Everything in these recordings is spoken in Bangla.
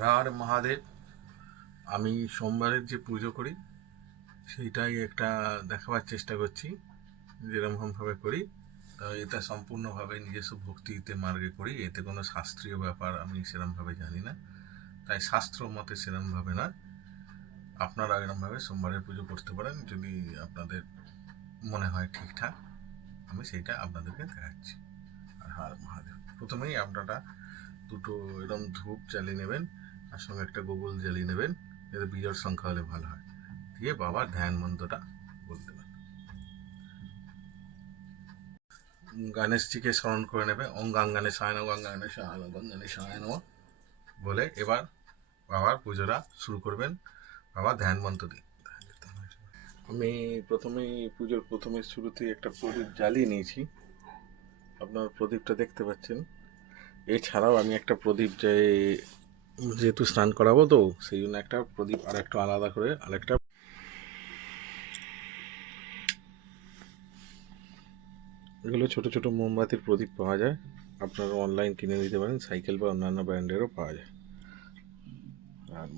হর মহাদেব। আমি সোমবারের যে পুজো করি সেইটাই একটা দেখাবার চেষ্টা করছি, যেরকমভাবে করি। এটা সম্পূর্ণভাবে নিজস্ব ভক্তিতে মার্গে করি, এতে কোনো শাস্ত্রীয় ব্যাপার আমি সেরমভাবে জানি না, তাই শাস্ত্র মতে সেরমভাবে নয়। আপনারা এরমভাবে সোমবারের পুজো করতে পারেন যদি আপনাদের মনে হয় ঠিকঠাক। আমি সেইটা আপনাদেরকে দেখাচ্ছি। আর হর মহাদেব। প্রথমেই আপনারা দুটো এরম ধূপ জ্বালিয়ে নেবেন, আর সঙ্গে একটা গোগল জ্বালিয়ে নেবেন, যাতে বিজোড় সংখ্যা হলে ভালো হয়। দিয়ে বাবার ধ্যান মন্ত্রটা বলতে পারেন। গণেশজিকে স্মরণ করে নেবে, ওং গঙ্গানেশায় নমঃ, গঙ্গানেশায় নমঃ, গঙ্গানেশায় নমঃ বলে এবার বাবার পুজোটা শুরু করবেন, বাবার ধ্যান মন্ত্র দিয়ে। আমি পুজোর শুরুতে একটা প্রদীপ জ্বালিয়ে নিয়েছি, আপনার প্রদীপটা দেখতে পাচ্ছেন। এছাড়াও আমি একটা প্রদীপ যেহেতু স্নান করাবো, তো সেই জন্য একটা প্রদীপ আর একটু আলাদা করে আরেকটা। এগুলো ছোট ছোট মোমবাতির প্রদীপ পাওয়া যায়, আপনারা অনলাইন কিনে নিতে পারেন, সাইকেল বা অন্যান্য ব্র্যান্ডেরও পাওয়া যায়। আর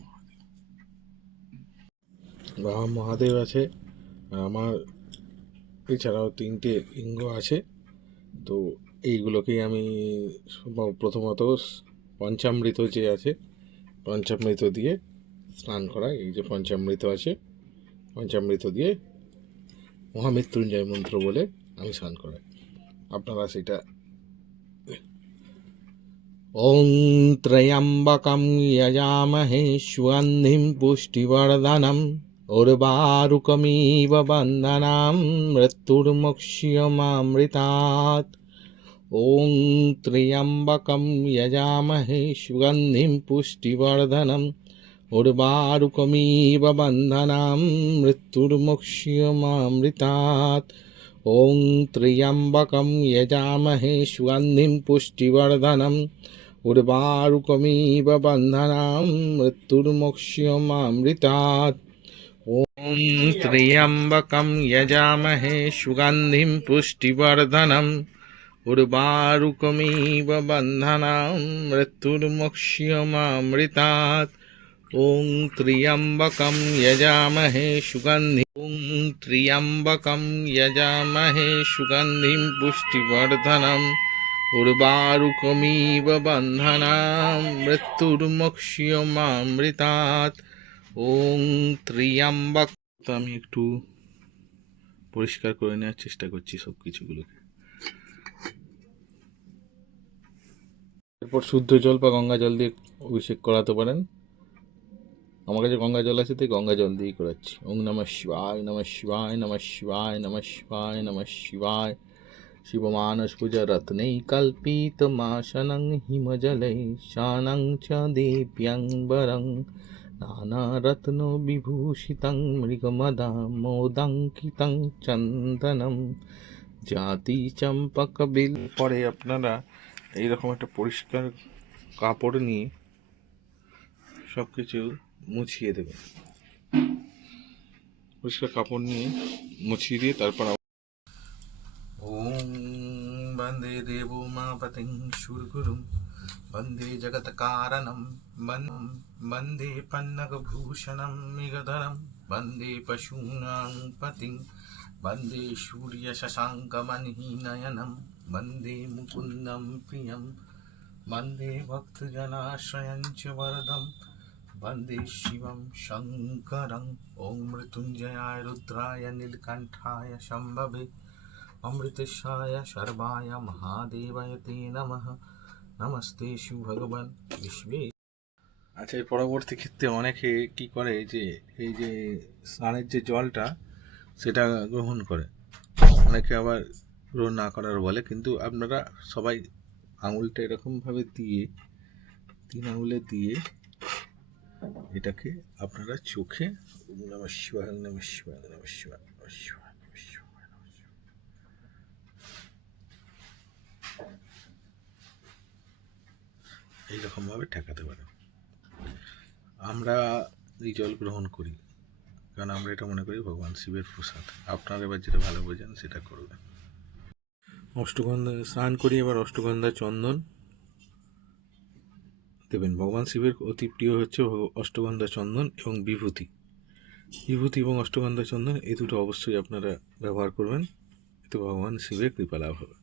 বাবা মহাদেব আছে, আমার এছাড়াও 3টে লিঙ্গ আছে। তো এইগুলোকেই আমি প্রথমত পঞ্চামৃত যে আছে, পঞ্চামৃত দিয়ে স্নান করাই। এই যে পঞ্চামৃত আছে, পঞ্চামৃত দিয়ে মহামৃত্যুঞ্জয় মন্ত্র বলে আমি স্নান করাই। আপনারা সেটা ওং ত্রয়ম্বকম যজামহে সুগন্ধিম পুষ্টিবর্ধনম উর্বারুকমিব বন্ধনাম মৃত্যুর্মুক্ষীয়মামৃতাৎ। ওং ত্রয়ম্বকম যজামহে সুগন্ধিম পুষ্টিবর্ধনম উর্বারুকমিব বন্ধনাম মৃত্যুর্মুক্ষীয়মামৃতাৎ। ওং ত্রয়ম্বকম যজামহে সুগন্ধিম পুষ্টিবর্ধনম উর্বারুকমিব বন্ধনাম মৃত্যুর্মুক্ষীয়মামৃতাৎ। ওং ত্রয়ম্বকম যজামহে সুগন্ধিম পুষ্টিবর্ধনম উর্বারুকমিব বন্ধনাম মৃত্যুর্মুক্ষীয়মামৃতাৎ। ওং ত্রয়ম্বকম যজামহে সুগন্ধিম পুষ্টিবর্ধনম উর্বারুকমিব বন্ধনাম মৃত্যুর্মুক্ষীয়মামৃতাৎ। ওং ত্রয়ম্বক। তো আমি একটু পরিষ্কার করে নেওয়ার চেষ্টা করছি সব কিছুগুলোকে। এরপর শুদ্ধ জল বা গঙ্গা জল দিয়ে অভিষেক করাতে পারেন। আমার কাছে গঙ্গা জল আছে, তাই গঙ্গা জল দিয়েই করাচ্ছি। ওং নমঃ শিবায়, নমঃ শিবায়, নমঃ শিবায়, নমঃ শিবায়, নমঃ শিবায়। শিবমানস পূজা রত্নৈ কল্পিতমাশনং হিমজলৈ শানং চ দিব্যম্বরং নানারত্ন বিভূষিতং মৃগমদামোদঙ্কিতং চন্দনম জাতি চম্পক বিল। পরে আপনারা এইরকম একটা পরিষ্কার কাপড় নিয়ে সব কিছু মুছিয়ে দেবেন। পরিষ্কার কাপড় নিয়ে মুছিয়ে দিয়ে তারপর ওম বন্দে দেবো মাপতিং সুরগুরুম বন্দে জগৎ কারণম বন্দে পন্নগভূষণম মেঘধরম বন্দে পশূনাং পতিং বন্দে সূর্য শশাঙ্কমনিনয়নম বন্দে মুকুন্দম প্রিয়ম বন্দে ভক্তজনাশ্রয়ং চ বরদম বন্দে শিবম শঙ্করং। ওং মৃত্যুঞ্জয়ায় রুদ্রায় নীলকণ্ঠায় শম্ভবে অমৃতেশায় সর্বায় মহাদেবায় তে নমঃ। নমস্তে শু ভগবান বিষ্ণু। আচ্ছা, এর পরবর্তী ক্ষেত্রে অনেকে কি করে, যে এই যে স্নানের যে জলটা সেটা গ্রহণ করে, অনেকে আবার গ্রহণ না করার বলে। কিন্তু আপনারা সবাই আঙুলটা এরকমভাবে দিয়ে 3 আঙুলে দিয়ে এটাকে আপনারা চোখে নমঃ শিবায়, নমঃ শিবায়, নমঃ শিবায়, নমঃ শিবায়, নমঃ শিবায়, নমঃ শিবায় এইরকমভাবে ঠেকাতে পারেন। আমরা এই জল গ্রহণ করি কারণ আমরা এটা মনে করি ভগবান শিবের প্রসাদ। আপনারা এবার যেটা ভালো বোঝেন সেটা করবেন। অষ্টগন্ধা স্নান করি, এবার অষ্টগন্ধা চন্দন দেবেন। ভগবান শিবের অতি প্রিয় হচ্ছে অষ্টগন্ধা চন্দন এবং বিভূতি। বিভূতি এবং অষ্টগন্ধা চন্দন এই দুটো অবশ্যই আপনারা ব্যবহার করবেন, এতে ভগবান শিবের কৃপা লাভ হবে।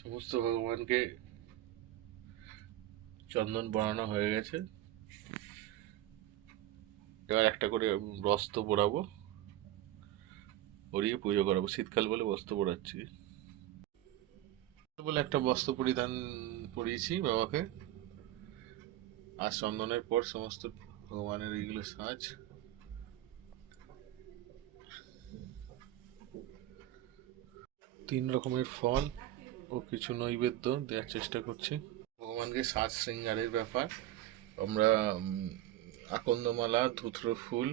সমস্ত ভগবানকে চন্দন বানানো হয়ে গেছে, এবার একটা করে বস্ত্র পরাবো, পরিয়ে পুজো করাবো। শীতকাল বলে বস্ত্র পরাচ্ছি বলে একটা বস্ত্র পরিধান পরিয়েছি বাবাকে। আর চন্দনের পর সমস্ত ভগবানের এইগুলো সাজ। তিন রকমের ফল ও কিছু নৈবেদ্য দেওয়ার চেষ্টা করছি। ভগবানকে সাজ শৃঙ্গারের ব্যাপার, আমরা আকন্দমালা, ধুত্র ফুল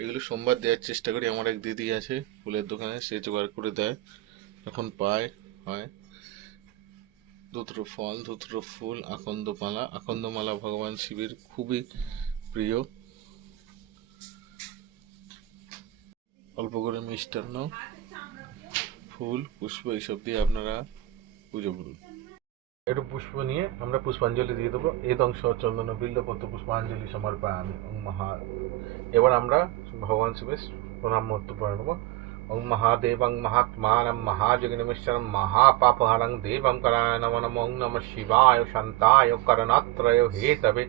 এগুলো সোমবার দেওয়ার চেষ্টা করি। আমার এক দিদি আছে ফুলের দোকানে, সে জোগাড় করে দেয় যখন পায় হয়। ধুত্র ফল, ধুত্র ফুল, আকন্দমালা। আকন্দমালা ভগবান শিবের খুবই প্রিয়। অল্প করে মিষ্টান্ন, ফুল, পুষ্প এইসব দিয়ে আপনারা পুজো করুন। একটু পুষ্প নিয়ে আমরা পুষ্পাঞ্জলি দিয়ে দেবো। এদং চন্দন বিল্লপত্র পুষ্পাঞ্জলি সমর্পয়ামি ওং মহা। এবার আমরা ভগবান শিবের প্রণাম মন্ত্র পড়ে নেবো। ওং মহাদেবং মহাত্মানম মহাজগন্মিশ্বরম মহাপাপহরং দেবং कराय नमो नमो। ओं नमः शिवाय शान्ताय करणात्रय हेतवे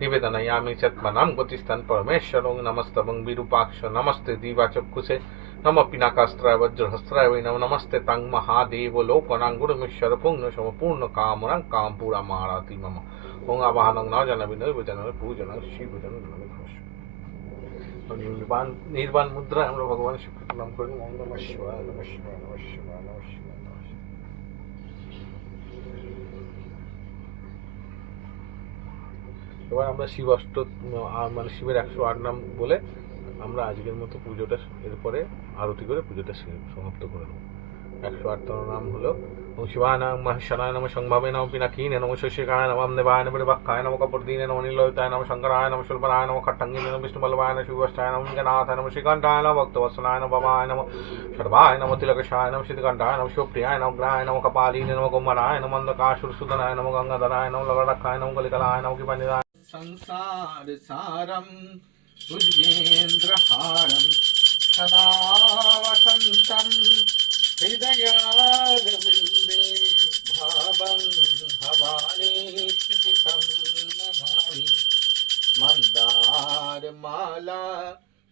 निवेदनयामि चत्मनं गतिस्थं परमेश्वर। ओं नमस्तवं विरूपाक्ष नमस्ते दिवाचक्षुषे नम पिनाकास्त्राय वज्रहस्त्राय वै नमो नमस्ते तं महादेव लोकनां गुरुमीश्वर पुण्य समपूर्ण कामनां कामपूरा महारति मम। ओं आवाहनं न जनविनय विजनय पूजनं शिवजन निर्वाण मुद्रा আমরা ভগবান শিবকে প্রণাম করি। ওম নমঃ শিবায় নমঃ শিবায় নমঃ শিবায় নমঃ শিবায় নমঃ শিবায়। এবার আমরা শিব অষ্ট মানে শিবের 108 নাম বলে আমরা আজকের মতো পুজোটা এরপরে আরতি করে পুজোটা সমাপ্ত করে নেব। 108 নাম হলো ওম শিবায় নমঃ মহেশ্বরায় নমঃ সংভবে নমঃ পিনাকিনে নমঃ শশীকায় নমঃ দেবায় নমঃ বাক্কায় নমঃ কপর্দিনে নমঃ নীললোহিতায় নমঃ শঙ্করায় নমঃ শুল্বরায় নমঃ খট্টঙ্গিনে নমঃ বিষ্ণুবল্লভায় নমঃ শিবষ্টায় নমঃ গণাথায় নমঃ শ্রীকণ্ঠায় নমঃ ভক্তবৎসলায় নমঃ বামায় নমঃ সর্বায় নমঃ তিলকেশায় নমঃ সিদ্ধকণ্ঠায় নমঃ শিবপ্রিয়ায় নমঃ গ্রায় নমঃ কপালিনে নমঃ কুম্ভরায় নমঃ অন্ধকাসুরসূদনায় নমঃ গঙ্গাধরায় নমঃ ললাটাক্ষায় নমঃ কলিকালায় নমঃ কৃপানিধায় संसार सारम भुजगेन्द्रहारम सदा वसंतं हृदयारविन्दे भावं भवानी स्थितं नमामि। मंदारमाला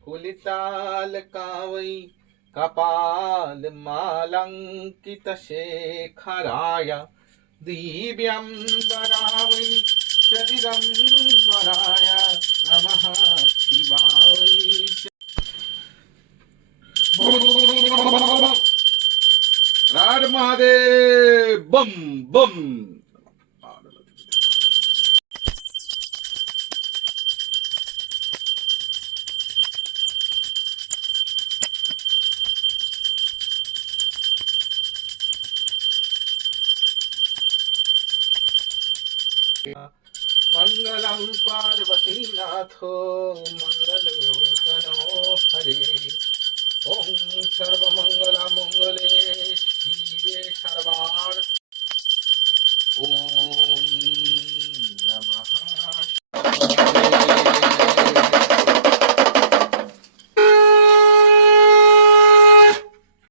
कुलितालकावै कपालमालङ्कितशेखराय दिव्यम्बरावै शरीरम्बराय नमः शिवाय। राड महादेव बम बम। मंगलम पार्वतीनाथो मंगलोतनो हरे। ओम सर्वमंगल मंगले